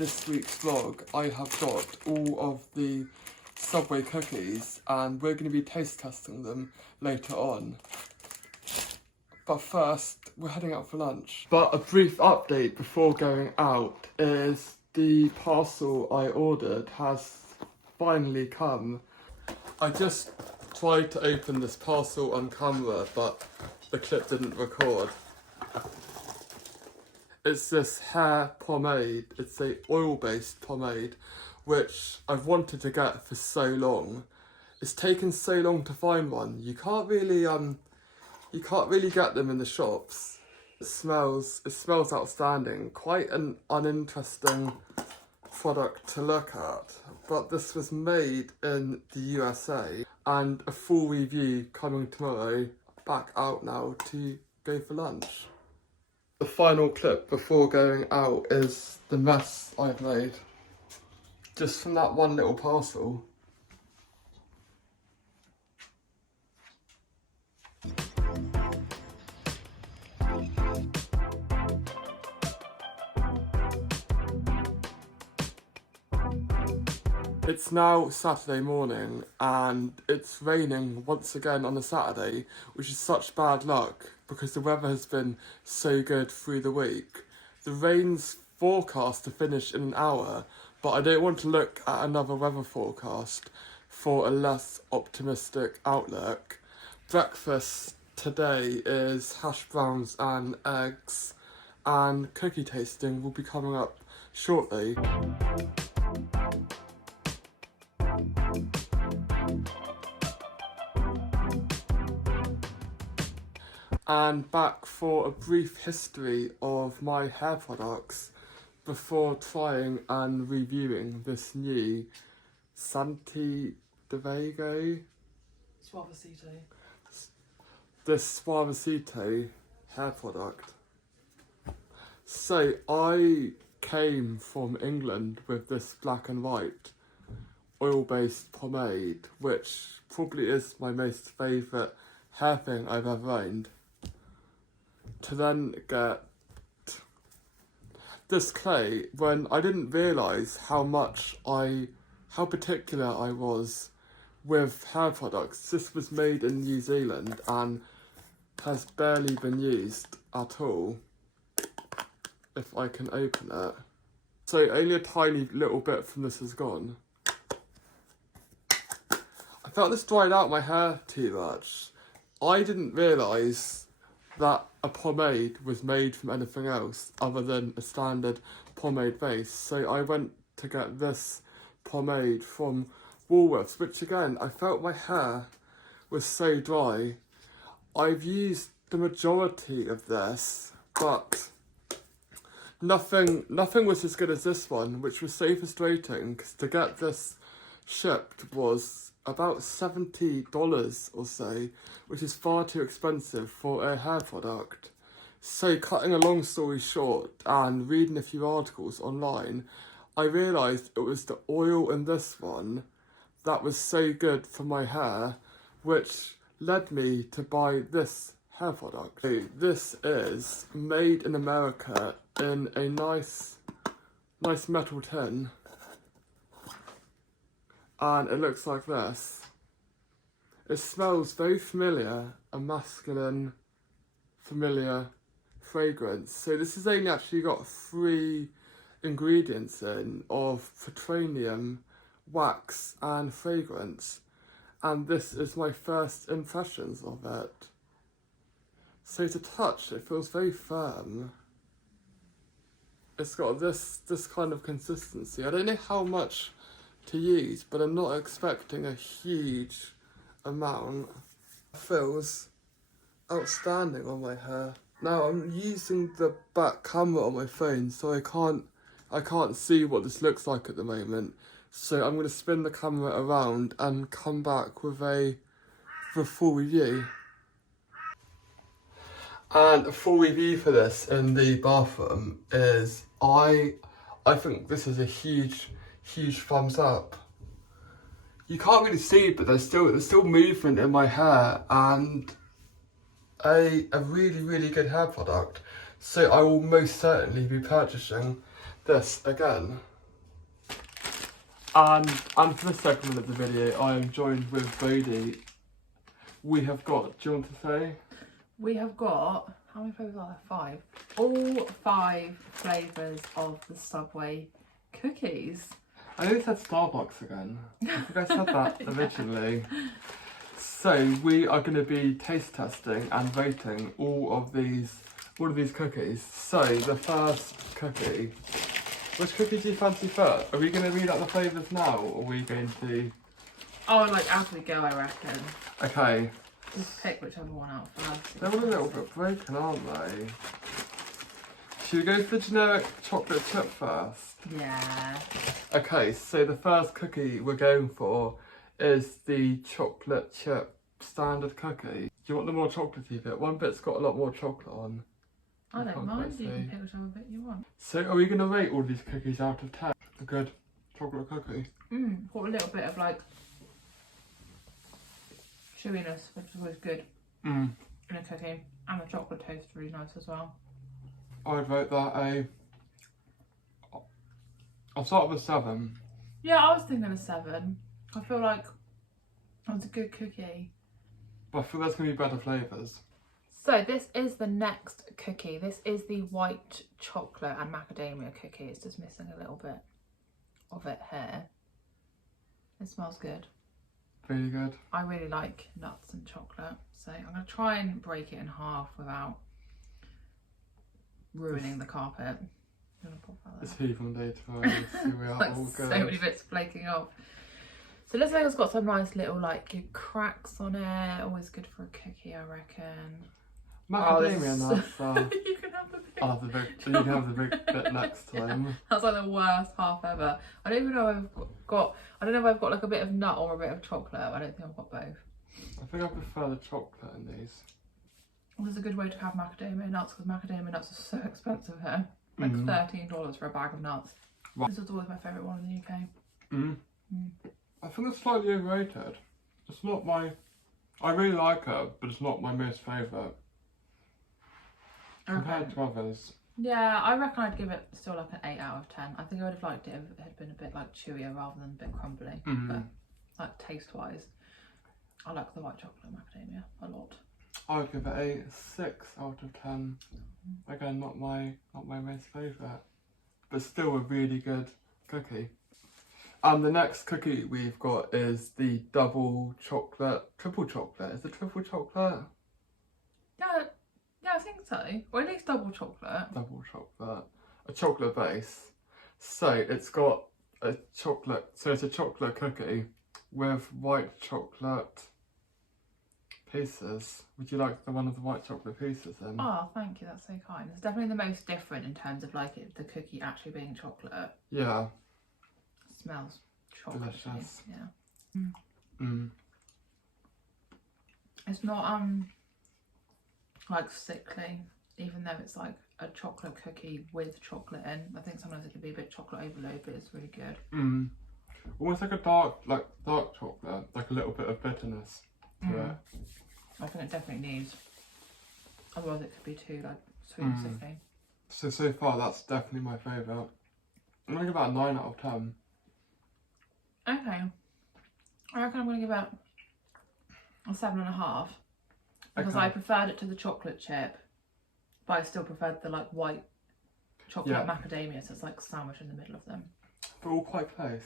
this week's vlog, I have got all of the Subway cookies and we're going to be taste testing them later on. But first, we're heading out for lunch. But a brief update before going out is the parcel I ordered has finally come. I just tried to open this parcel on camera, but the clip didn't record. It's this hair pomade. It's a oil-based pomade, which I've wanted to get for so long. It's taken so long to find one. You can't really get them in the shops. It smells outstanding. Quite an uninteresting product to look at. But this was made in the USA, and a full review coming tomorrow. Back out now to go for lunch. The final clip before going out is the mess I've made. Just from that one little parcel. It's now Saturday morning and it's raining once again on a Saturday, which is such bad luck because the weather has been so good through the week. The rain's forecast to finish in an hour, but I don't want to look at another weather forecast for a less optimistic outlook. Breakfast today is hash browns and eggs, and cookie tasting will be coming up shortly. And back for a brief history of my hair products before trying and reviewing this new Santi Devago Suavecito. This Suavecito hair product. So I came from England with this black and white oil-based pomade, which probably is my most favourite hair thing I've ever owned. To then get this clay when I didn't realise how particular I was with hair products. This was made in New Zealand and has barely been used at all. If I can open it. So only a tiny little bit from this is gone. I felt this dried out my hair too much. I didn't realise that a pomade was made from anything else other than a standard pomade base. So I went to get this pomade from Woolworths, which again, I felt my hair was so dry. I've used the majority of this, but nothing was as good as this one, which was so frustrating because to get this shipped was about $70 or so, which is far too expensive for a hair product. So cutting a long story short and reading a few articles online, I realised it was the oil in this one that was so good for my hair, which led me to buy this hair product. So this is made in America in a nice metal tin. And it looks like this. It smells very familiar, a masculine, familiar fragrance. So this has only actually got 3 ingredients in of petroleum, wax and fragrance. And this is my first impressions of it. So to touch, it feels very firm. It's got this kind of consistency. I don't know how much to use, but I'm not expecting a huge amount. It feels outstanding on my hair. Now I'm using the back camera on my phone, so I can't see what this looks like at the moment. So I'm going to spin the camera around and come back with a full review. And a full review for this in the bathroom is I think this is a huge thumbs up. You can't really see, but there's still movement in my hair and a really good hair product. So I will most certainly be purchasing this again. And for this segment of the video, I am joined with Bodhi. We have got, do you want to say? We have got, how many flavours are there? 5. All 5 flavours of the Subway cookies. I nearly said Starbucks again. I think I said that originally. So we are going to be taste testing and rating all of these cookies. So the first cookie, which cookie do you fancy first? Are we going to read out the flavours now, or are we going to? Oh, like as we go, I reckon. Okay. Just pick whichever one out first. They're all a little bit broken, aren't they? Should we go for the generic chocolate chip first? Yeah. Okay, so the first cookie we're going for is the chocolate chip standard cookie. Do you want the more chocolatey bit? One bit's got a lot more chocolate on. I don't can't mind, quite you can see. pick whichever bit you want. So are we going to rate all these cookies out of 10? A good chocolate cookie. Put a little bit of like chewiness, which is always good in a cookie. And the chocolate tastes really nice as well. I'd rate that I'll start with a 7. Yeah, I was thinking a 7. I feel like it's a good cookie. But I feel there's going to be better flavours. So this is the next cookie. This is the white chocolate and macadamia cookie. It's just missing a little bit of it here. It smells good. Really good. I really like nuts and chocolate. So I'm going to try and break it in half without ruining the carpet. I'm gonna pop that It's there. heaving day tomorrow, so we are Like all so good. many bits flaking off. So this thing has got some nice little like cracks on it. Always good for a cookie, I reckon. Macadamia this- nuts are... You can have the big. I'll have the big, you can have the big bit next time. That's like the worst half ever. I don't even know if I've got. I don't know if I've got like a bit of nut or a bit of chocolate. I don't think I've got both. I think I prefer the chocolate in these. Well, there's a good way to have macadamia nuts because macadamia nuts are so expensive here. Like $13 for a bag of nuts. Wow. This is always my favourite one in the UK. I think it's slightly overrated. It's not my... I really like it, but it's not my most favourite. Compared to others. Yeah, I reckon I'd give it still like an 8 out of 10. I think I would have liked it if it had been a bit like chewier rather than a bit crumbly. But like taste wise, I like the white chocolate macadamia a lot. I would give it a 6 out of 10. Again, not my most favourite, but still a really good cookie. And the next cookie we've got is the triple chocolate. Is it triple chocolate? Yeah, I think so. Or at least double chocolate. Double chocolate. A chocolate base. So it's got a chocolate. So it's a chocolate cookie with white chocolate pieces. Would you like the one with the white chocolate pieces in? Oh, thank you. That's so kind. It's definitely the most different in terms of like the cookie actually being chocolate. Yeah. It smells chocolate. Delicious. Yeah. It's not like sickly, even though it's like a chocolate cookie with chocolate in. I think sometimes it can be a bit chocolate overload, but it's really good. Almost like a dark chocolate, like a little bit of bitterness to it. I think it definitely needs. Otherwise, it could be too like sweet and sickly. So far, that's definitely my favourite. I'm gonna give that a 9 out of 10. Okay, I reckon I'm gonna give it a 7.5 because Okay. I preferred it to the chocolate chip, but I still preferred the like white chocolate macadamia. So it's like sandwich in the middle of them. They're all quite close.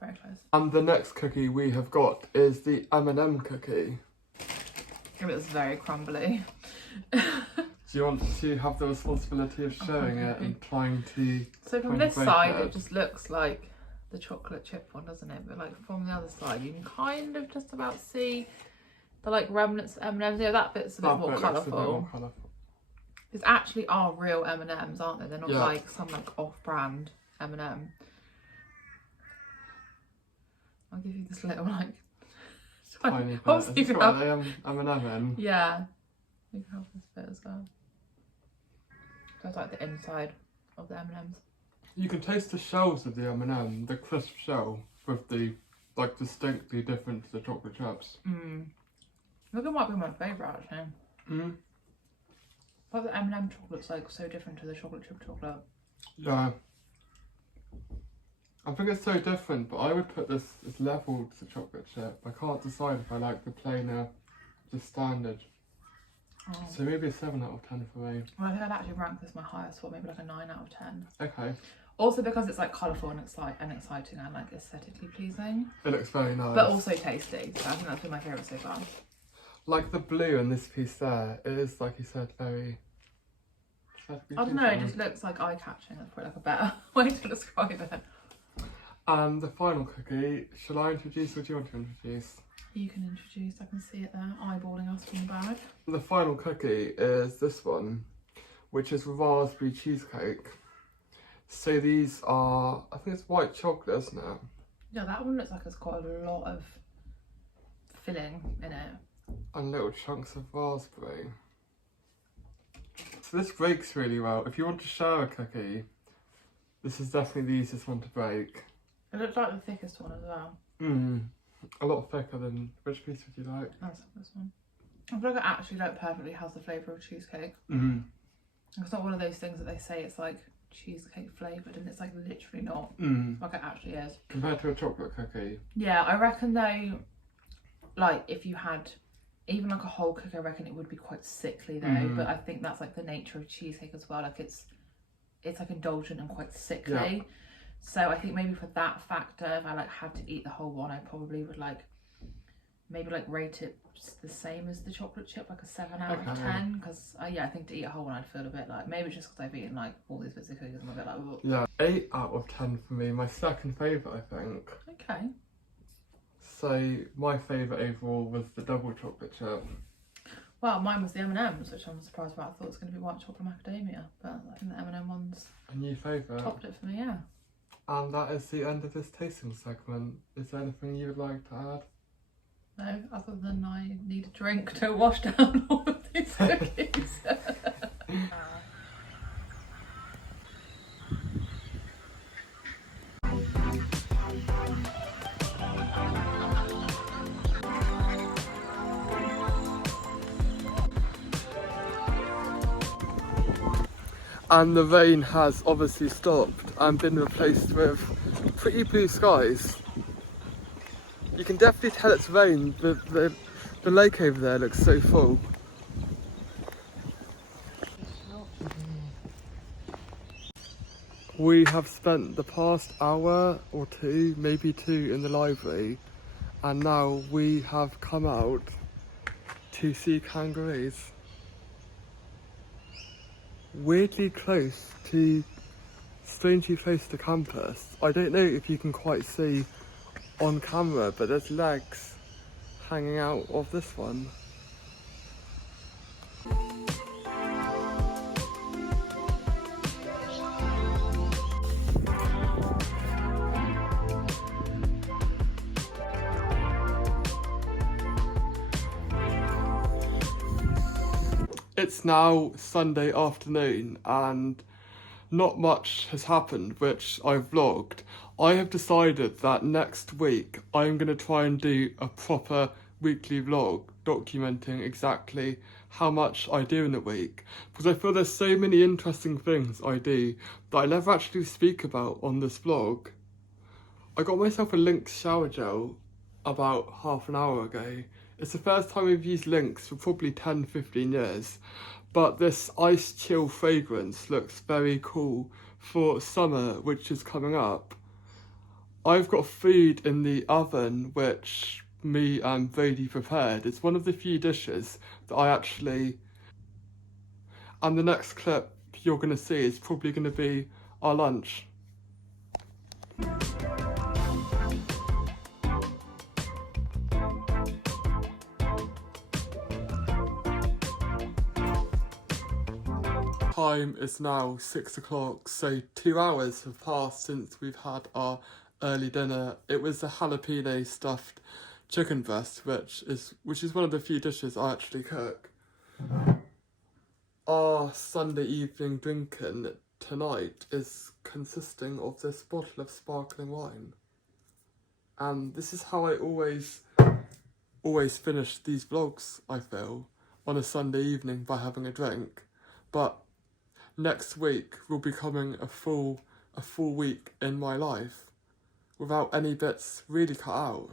Very close. And the next cookie we have got is the M&M cookie. It was very crumbly. Do you want to have the responsibility of showing it and trying to... So from this side, it just looks like the chocolate chip one, doesn't it? But like from the other side, you can kind of just about see the like remnants of M&Ms. Yeah, that bit's a bit more colourful. These actually are real M&Ms, aren't they? They're not like some like off-brand M&M. I'll give you this little like Tiny bit. obviously Is you this can what have, M&M in? yeah, you can have this bit as well. So it's like the inside of the M&Ms. You can taste the shells of the M&M, the crisp shell, with the like distinctly different to the chocolate chips. I think it might be my favourite actually. But the M&M chocolate's like so different to the chocolate chip chocolate. Yeah, I think it's so different, but I would put this as level to chocolate chip. I can't decide if I like the plainer, just standard. Oh. So maybe a 7 out of 10 for me. Well, I think I'd actually rank this my highest one, maybe like a 9 out of 10. Okay. Also because it's like colourful and exciting and like aesthetically pleasing. It looks very nice. But also tasty. So I think that's been my favourite so far. Like the blue in this piece there, it is, like you said, very... I don't know, it just looks like eye-catching. That's probably like a better way to describe it. And the final cookie, shall I introduce or do you want to introduce? You can introduce, I can see it there, eyeballing us from the bag. The final cookie is this one, which is raspberry cheesecake. So these are, I think it's white chocolate, isn't it? Yeah, that one looks like it's got a lot of filling in it. And little chunks of raspberry. So this breaks really well. If you want to share a cookie, this is definitely the easiest one to break. It looks like the thickest one as well. A lot thicker than, which piece would you like? That's this one. I feel like it actually like perfectly has the flavour of cheesecake. It's not one of those things that they say it's like cheesecake flavoured and it's like literally not. Like it actually is. Compared to a chocolate cookie. Yeah, I reckon though, like if you had even like a whole cookie, I reckon it would be quite sickly though. But I think that's like the nature of cheesecake as well. Like it's like indulgent and quite sickly. Yeah. So I think maybe for that factor, if I like had to eat the whole one, I probably would like maybe like rate it the same as the chocolate chip, like a 7 out of 10. Because yeah, I think to eat a whole one, I'd feel a bit like, maybe just because I've eaten like all these bits of cookies, I'm a bit like, whoa. Yeah, 8 out of 10 for me. My second favourite, I think. Okay. So my favourite overall was the double chocolate chip. Well, mine was the M&M's, which I'm surprised about. I thought it was going to be white chocolate macadamia, but I think the M&M ones A new favourite. topped it for me, yeah. And that is the end of this tasting segment. Is there anything you would like to add? No, other than I need a drink to wash down all of these cookies. And the rain has obviously stopped and been replaced with pretty blue skies. You can definitely tell it's rain, but the lake over there looks so full. We have spent the past hour or two, maybe 2 in the library, and now we have come out to see kangaroos. Weirdly close to, strangely close to campus. I don't know if you can quite see on camera, but there's legs hanging out of this one. It's now Sunday afternoon and not much has happened, which I've vlogged. I have decided that next week I'm going to try and do a proper weekly vlog documenting exactly how much I do in a week, because I feel there's so many interesting things I do that I never actually speak about on this vlog. I got myself a Lynx shower gel about half an hour ago. It's the first time I've used Lynx for probably 10-15 years, but this ice chill fragrance looks very cool for summer, which is coming up. I've got food in the oven which me and Brady prepared. It's one of the few dishes that I actually... And the next clip you're going to see is probably going to be our lunch. Time is now 6 o'clock, so 2 hours have passed since we've had our early dinner. It was the jalapeno stuffed chicken breast, which is one of the few dishes I actually cook. Our Sunday evening drinking tonight is consisting of this bottle of sparkling wine. And this is how I always finish these vlogs, I feel, on a Sunday evening by having a drink. But next week will be coming a full week in my life. without any bits really cut out.